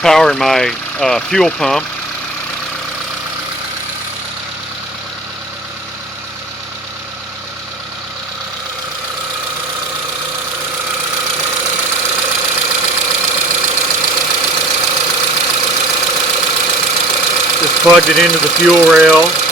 powering my fuel pump. Just plugged it into the fuel rail.